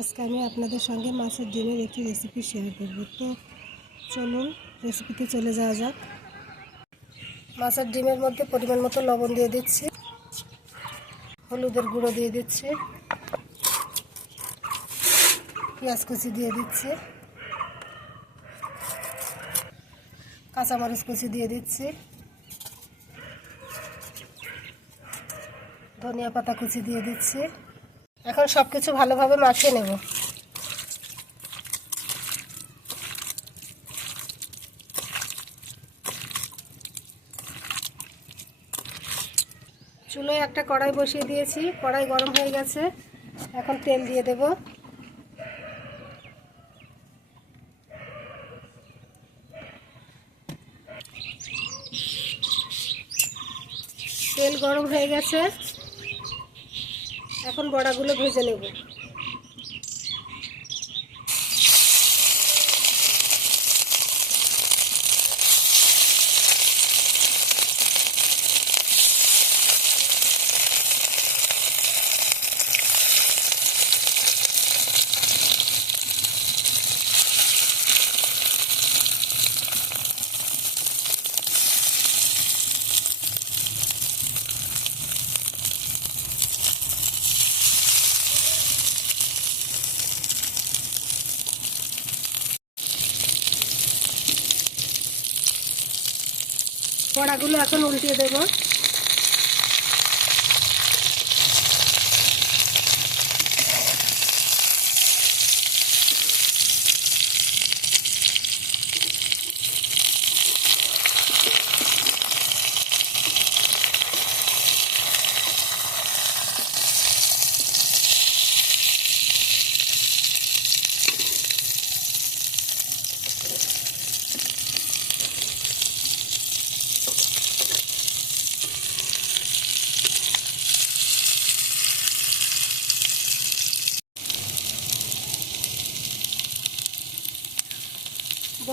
আজকে আমি আপনাদের সঙ্গে মাছের ডিমের একটি রেসিপি শেয়ার করব। তো চলুন রেসিপিতে চলে যাওয়া যাক। মাছের ডিমের মধ্যে পরিমাণ মতো লবণ দিয়ে দিচ্ছি। হলুদের গুঁড়ো দিয়ে দিচ্ছি। পেঁয়াজ কুচি দিয়ে দিচ্ছি। কাঁচামরিচ কুচি দিয়ে দিচ্ছি। ধনিয়া পাতা কুচি দিয়ে দিচ্ছি। এখন সব কিছু ভালোভাবে মাখিয়ে নেব। চুলোয় একটা কড়াই বসিয়ে দিয়েছি, কড়াই গরম হয়ে গেছে। এখন তেল দিয়ে দেব। তেল গরম হয়ে গেছে। এখন বড়াগুলো ভেজে নেব। বড়াগুলো এখন উল্টিয়ে দেব।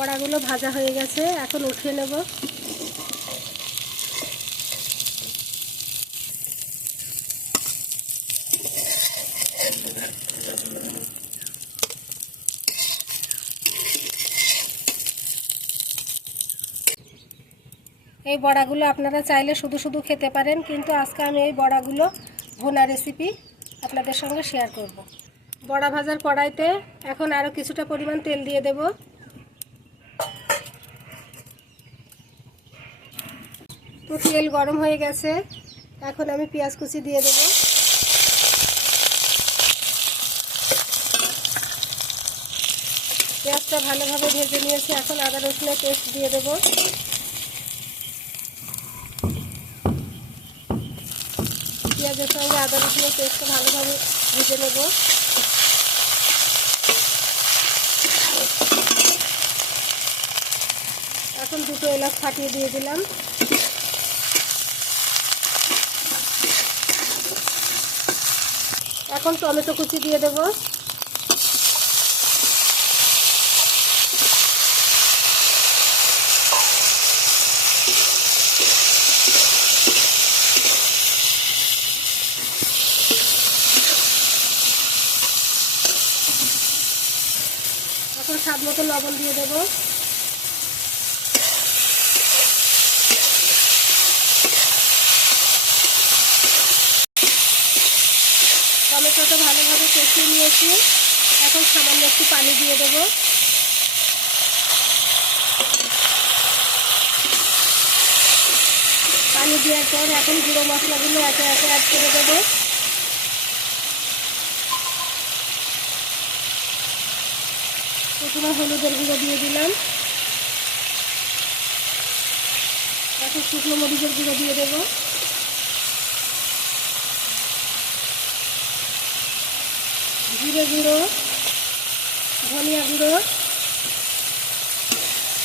বড়াগুলো ভাজা হয়ে গেছে, এখন উঠিয়ে নেব এই বড়াগুলো আপনারা চাইলে শুধু শুধু খেতে পারেন, কিন্তু আজকে আমি এই বড়াগুলো ভোনা রেসিপি আপনাদের সঙ্গে শেয়ার করব। বড়া ভাজার কড়াইতে এখন আরও কিছুটা পরিমাণ তেল দিয়ে দেব তো তেল গরম হয়ে গেছে। এখন আমি পেঁয়াজ কুচি দিয়ে দেব। পেঁয়াজটা ভালোভাবে ভেজে নিয়েছি। এখন আদা রসুনের পেস্ট দিয়ে দেবো। পেঁয়াজের সঙ্গে আদা রসুনের পেস্টটা ভালোভাবে ভেজে নেব। দুটো এলাচ ফাটিয়ে দিয়ে দিলাম। এখন টমেটো কুচি দিয়ে দেব। এখন স্বাদ মতো লবণ দিয়ে দেবো। টমেটোটা ভালোভাবে কষিয়ে নিয়েছি। এখন সামান্য একটু পানি দিয়ে দেবো। পানি দেওয়ার পর এখন গুঁড়ো মশলাগুলো একে একে অ্যাড করে দেবো। প্রথমে হলুদের গুঁড়ো দিয়ে দিলাম। এখন শুকনো মরিচের গুঁড়ো দিয়ে দেবো। জিরে গুঁড়ো ধনিয়া গুঁড়ো।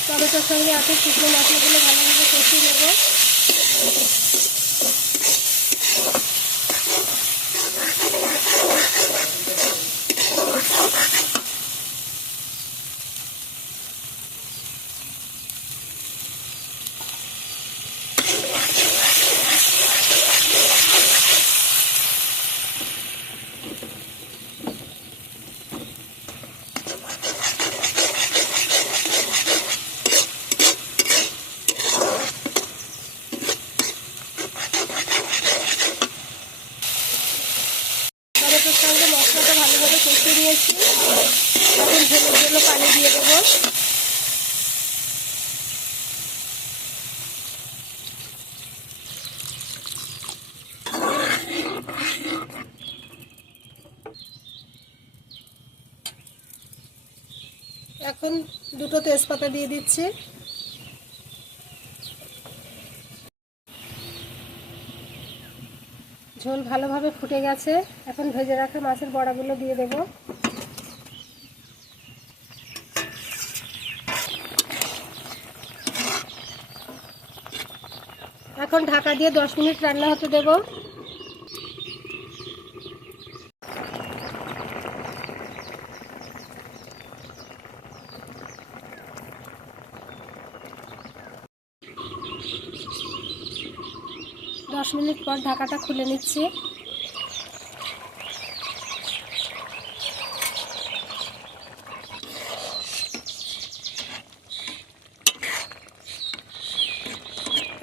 টমেটোর সঙ্গে আছে শুকনো মশলাগুলো ভালোভাবে কষিয়ে নেব। মশলাটা ভালোভাবে কষিয়ে নিয়েছি। এখন ঝোলের জন্য পানি দিয়ে দেবো। এখন দুটো তেজপাতা দিয়ে দিচ্ছি। ঝোল ভালোভাবে ফুটে গেছে। এখন ভেজে রাখা মাছের বড়াগুলো দিয়ে দেব। এখন ঢাকা দিয়ে দশ মিনিট রান্না হতে দেব। দশ মিনিট পর ঢাকাটা খুলে নিচ্ছি।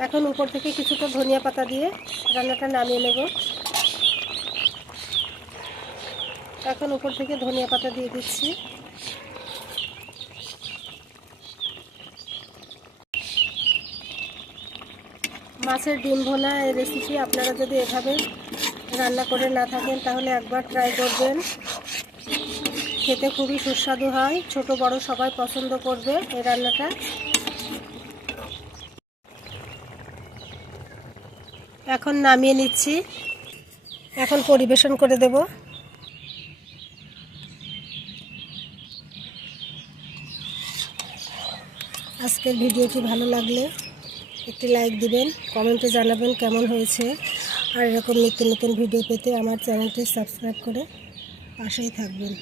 এখন উপর থেকে কিছুটা ধনিয়া পাতা দিয়ে রান্নাটা নামিয়ে নেব। এখন উপর থেকে ধনিয়া পাতা দিয়ে দিচ্ছি। মাছের ডিম ভোনা এই রেসিপি আপনারা যদি এভাবে রান্না করে না থাকেন, তাহলে একবার ট্রাই করবেন। খেতে খুবই সুস্বাদু হয়। ছোট, বড় সবাই পছন্দ করবে এই রান্নাটা। এখন নামিয়ে নিচ্ছি। এখন পরিবেশন করে দেব। আজকের ভিডিওটি ভালো লাগলে একটি লাইক দিবেন কমেন্টে জানাবেন কেমন হয়েছে। আর এরকম নিত্য নতুন ভিডিও পেতে আমার চ্যানেলটি সাবস্ক্রাইব করে পাশেই থাকবেন।